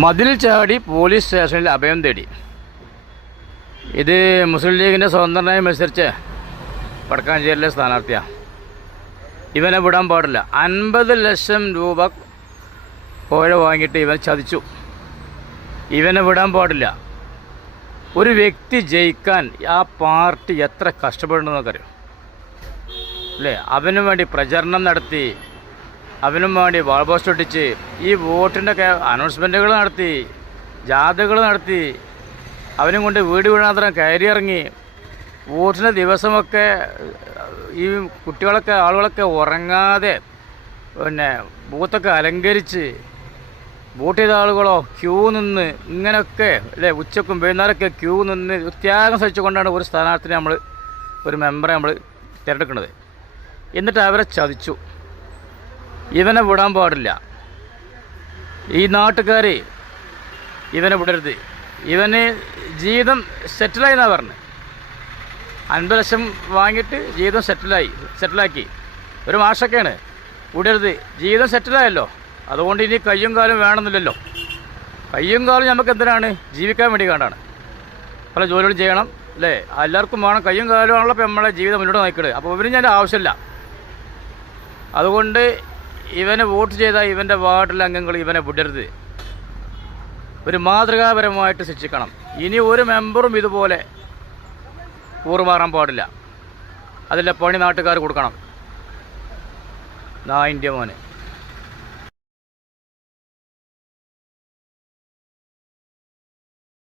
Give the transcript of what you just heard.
മതിൽ ചാടി പോലീസ് സ്റ്റേഷനിൽ അഭയം തേടി. ഇത് മുസ്ലിം ലീഗിൻ്റെ സ്വതന്ത്രനായി മത്സരിച്ച് വടക്കാഞ്ചേരിയിലെ സ്ഥാനാർത്ഥിയാണ്. ഇവനെ വിടാൻ പാടില്ല. 50 ലക്ഷം രൂപ കോഴ വാങ്ങിയിട്ട് ഇവൻ ചതിച്ചു. ഇവനെ വിടാൻ പാടില്ല. ഒരു വ്യക്തി ജയിക്കാൻ ആ പാർട്ടി എത്ര കഷ്ടപ്പെടുന്നതെന്നൊക്കെ അല്ലേ? അവനു വേണ്ടി പ്രചരണം നടത്തി, അവനും വേണ്ടി വാൾ പോസ്റ്റ് ഒട്ടിച്ച്, ഈ വോട്ടിൻ്റെ അനൗൺസ്മെൻറ്റുകൾ നടത്തി, ജാഥകൾ നടത്തി, അവനും കൊണ്ട് വീട് വീണാന്തരം കയറിയിറങ്ങി, വോട്ടിൻ്റെ ദിവസമൊക്കെ ഈ കുട്ടികളൊക്കെ ആളുകളൊക്കെ ഉറങ്ങാതെ പിന്നെ ബൂത്തൊക്കെ അലങ്കരിച്ച്, വോട്ട് ചെയ്ത ആളുകളോ ക്യൂ നിന്ന് ഇങ്ങനെയൊക്കെ അല്ലേ, ഉച്ചക്കും വൈകുന്നേരമൊക്കെ ക്യൂ നിന്ന് ത്യാഗം സഹിച്ചുകൊണ്ടാണ് ഒരു സ്ഥാനാർത്ഥിനെ ഒരു മെമ്പറെ നമ്മൾ തിരഞ്ഞെടുക്കുന്നത്. എന്നിട്ട് അവരെ ചതിച്ചു. ഇവനെ വിടാൻ പാടില്ല. ഈ നാട്ടുകാർ ഇവനെ വിടരുത്. ഇവന് ജീവിതം സെറ്റിലായി എന്നാണ് പറഞ്ഞത്. 50 ലക്ഷം വാങ്ങിയിട്ട് ജീവിതം സെറ്റിലാക്കി. ഒരു മാഷൊക്കെയാണ്. വിടരുത്. ജീവിതം സെറ്റിലായല്ലോ, അതുകൊണ്ട് ഇനി കയ്യും കാലും വേണമെന്നില്ലല്ലോ. കയ്യും കാലും നമുക്ക് എന്തിനാണ്? ജീവിക്കാൻ വേണ്ടി കണ്ടാണ്. പല ജോലികളും ചെയ്യണം അല്ലേ? എല്ലാവർക്കും വേണം. കയ്യും കാലും ആണല്ലോ ഇപ്പോൾ നമ്മളെ ജീവിതം മുന്നോട്ട് നയിക്കുന്നത്. അപ്പോൾ ഇവന് ഞാൻ ആവശ്യമില്ല. അതുകൊണ്ട് ഇവനെ വോട്ട് ചെയ്താൽ ഇവൻ്റെ വാർഡിലെ അംഗങ്ങൾ ഇവനെ വിടരുത്. ഒരു മാതൃകാപരമായിട്ട് ശിക്ഷിക്കണം. ഇനി ഒരു മെമ്പറും ഇതുപോലെ കൂറുമാറാൻ പാടില്ല. അതിലെ പണി നാട്ടുകാർ കൊടുക്കണം. നായിൻ്റെ മോനെ.